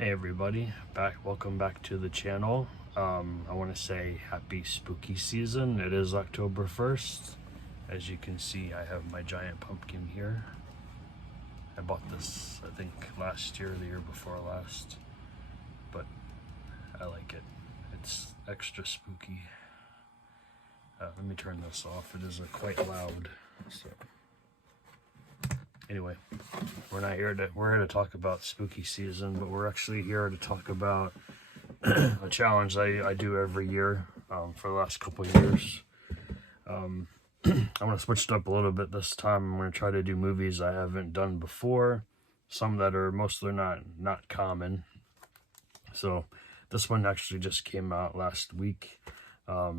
Hey everybody, welcome back to the channel. I want to say happy spooky season. It is October 1st. As you can see, I have my giant pumpkin here. I bought this, I think, last year or the year before last, but I like it. It's extra spooky. Let me turn this off. It is quite loud. So anyway, we're here to talk about spooky season, but we're actually here to talk about a challenge I do every year for the last couple of years. I'm going to switch it up a little bit this time. I'm going to try to do movies I haven't done before, some that are mostly not common. So this one actually just came out last week, I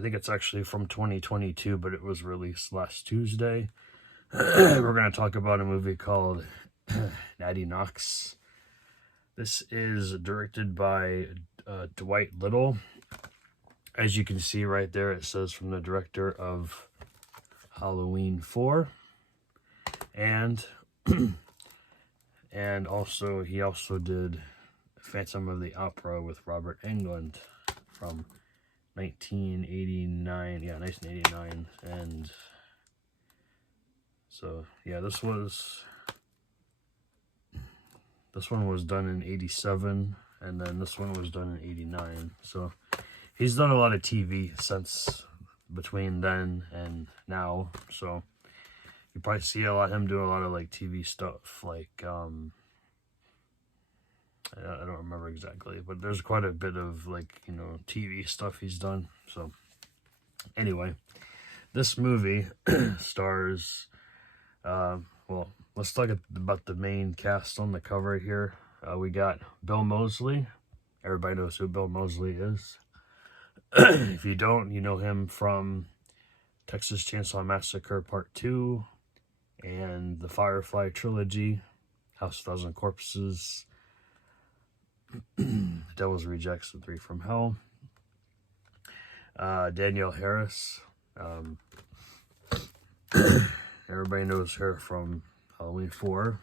think it's actually from 2022, but it was released last Tuesday. We're going to talk about a movie called Natty Knocks. This is directed by Dwight Little. As you can see right there, it says from the director of Halloween 4. And also he also did Phantom of the Opera with Robert Englund from 1989. Yeah, 1989. And so yeah, this one was done in 87, and then this one was done in 89. So he's done a lot of TV since between then and now. So you probably see him do a lot of like TV stuff, like I don't remember exactly, but there's quite a bit of like, TV stuff he's done. So anyway, this movie stars well, let's talk about the main cast on the cover here. We got Bill Moseley. Everybody knows who Bill Moseley is. If you don't, you know him from Texas Chainsaw Massacre Part 2 and the Firefly trilogy, House of Thousand Corpses, Devil's Rejects, and Three from Hell. Danielle Harris. Everybody knows her from Halloween 4.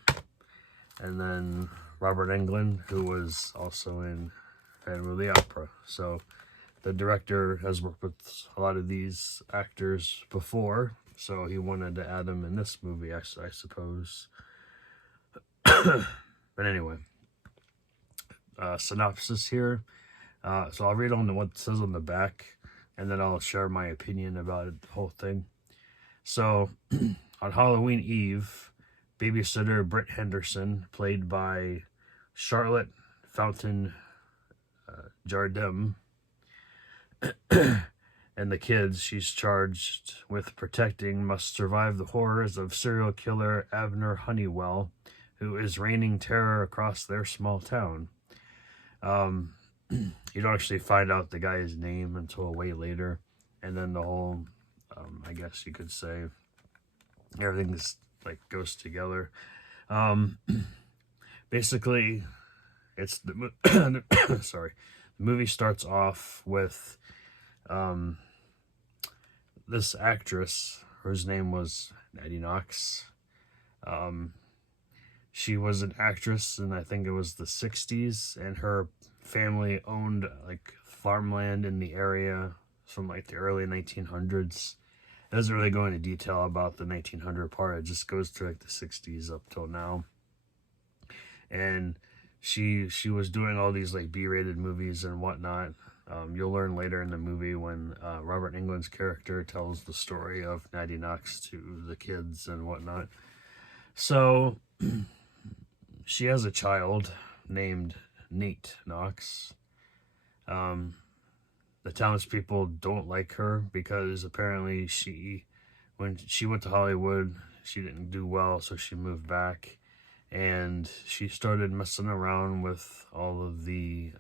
And then Robert Englund, who was also in Phantom of the Opera. So the director has worked with a lot of these actors before, so he wanted to add them in this movie, I suppose. But anyway, synopsis here. So I'll read on what it says on the back, and then I'll share my opinion about it, the whole thing. So on Halloween Eve, babysitter Britt Henderson, played by Charlotte Fountain Jardim, and the kids she's charged with protecting must survive the horrors of serial killer Abner Honeywell, who is reigning terror across their small town. You don't actually find out the guy's name until way later, and then the whole, I guess you could say, everything is like goes together. Basically, it's the sorry. The movie starts off with this actress, whose name was Natty Knocks. She was an actress, and I think it was the 60s, and her family owned like farmland in the area from like the early 1900s. It doesn't really go into detail about the 1900 part. It just goes to like the 60s up till now. And she was doing all these like B-rated movies and whatnot. You'll learn later in the movie when Robert Englund's character tells the story of Natty Knocks to the kids and whatnot. So she has a child named Nate Knocks. The townspeople don't like her because apparently when she went to Hollywood, she didn't do well, so she moved back. And she started messing around with all of the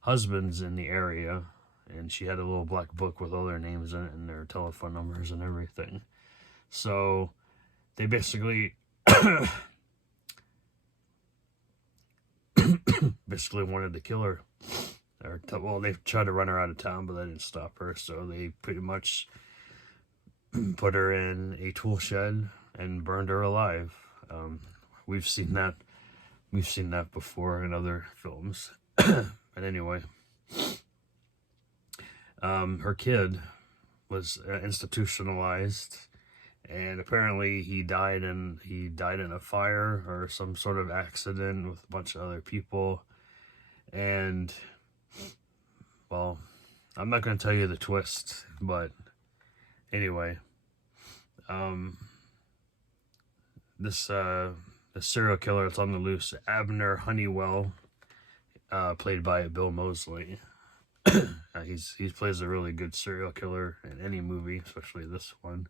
husbands in the area. And she had a little black book with all their names in it and their telephone numbers and everything. So they basically wanted to kill her. Well, they tried to run her out of town, but they didn't stop her. So they pretty much put her in a tool shed and burned her alive. We've seen that We've seen that before in other films. But anyway, her kid was institutionalized, and apparently he died in a fire or some sort of accident with a bunch of other people. And well, I'm not going to tell you the twist, but anyway, this serial killer that's on the loose, Abner Honeywell, played by Bill Moseley. He plays a really good serial killer in any movie, especially this one.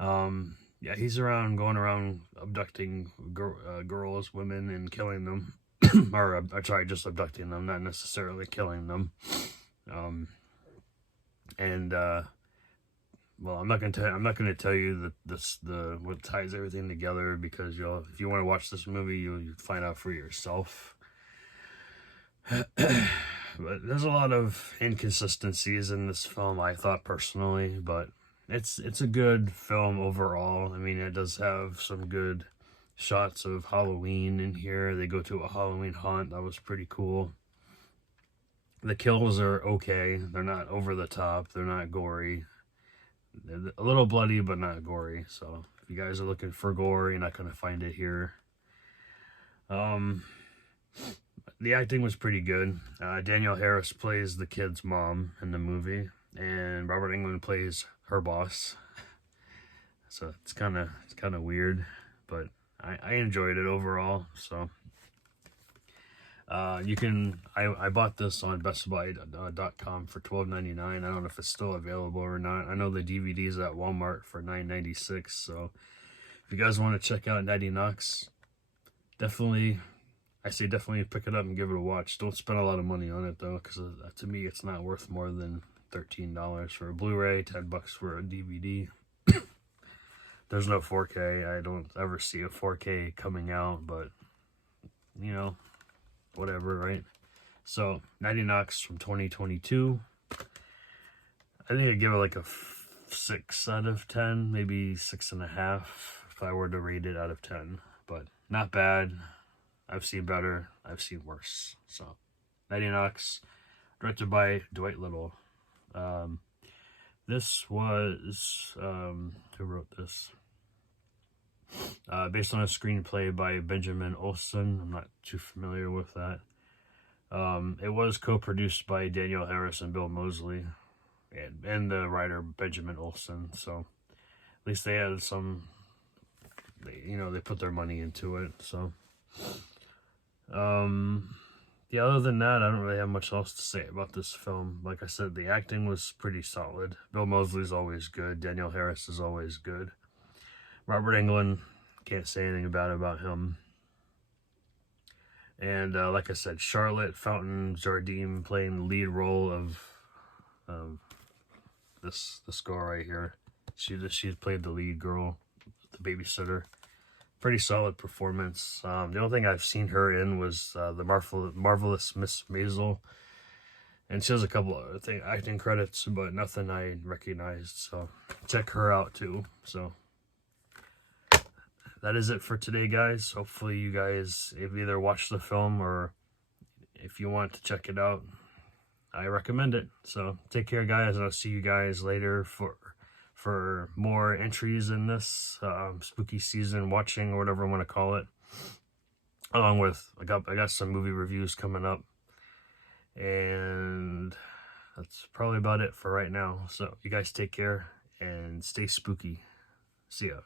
Yeah, he's going around abducting girls, women, and killing them. Or sorry, just abducting them, not necessarily killing them. Well, I'm not gonna tell you what ties everything together, because if you want to watch this movie, you'll find out for yourself. But there's a lot of inconsistencies in this film, I thought personally, but it's a good film overall. I mean, it does have some good shots of Halloween in here. They go to a Halloween haunt. That was pretty cool. The kills are okay. They're not over the top. They're not gory. They're a little bloody, but not gory. So if you guys are looking for gore, you're not going to find it here. The acting was pretty good. Danielle Harris plays the kid's mom in the movie, and Robert Englund plays her boss. So it's kind of weird, but I enjoyed it overall. So I bought this on bestbuy.com for $12.99. I don't know if it's still available or not. I know the DVD's at Walmart for $9.96. So if you guys want to check out Natty Knocks, definitely pick it up and give it a watch. Don't spend a lot of money on it though, because to me it's not worth more than $13 for a Blu-ray, $10 for a DVD. There's no 4K. I don't ever see a 4K coming out, but you know, whatever, right? So Natty Knocks from 2022. I think I'd give it like a 6 out of 10, maybe 6.5 if I were to rate it out of 10. But not bad. I've seen better. I've seen worse. So Natty Knocks, directed by Dwight Little. This was who wrote this? Based on a screenplay by Benjamin Olsen. I'm not too familiar with that. It was co-produced by Danielle Harris and Bill Moseley, and the writer Benjamin Olsen. So at least they had they put their money into it. So yeah, other than that, I don't really have much else to say about this film. Like I said, the acting was pretty solid. Bill Moseley's always good. Danielle Harris is always good. Robert Englund, can't say anything bad about him. And like I said, Charlotte Fountain Jardim playing the lead role of this girl right here. She played the lead girl, the babysitter. Pretty solid performance. The only thing I've seen her in was the Marvelous Miss Maisel, and she has a couple of acting credits, but nothing I recognized. So check her out too. So that is it for today, guys. Hopefully you guys have either watched the film, or if you want to check it out, I recommend it. So take care, guys, and I'll see you guys later for more entries in this spooky season watching, or whatever I want to call it. Along with, I got some movie reviews coming up, and that's probably about it for right now. So you guys take care and stay spooky. See ya.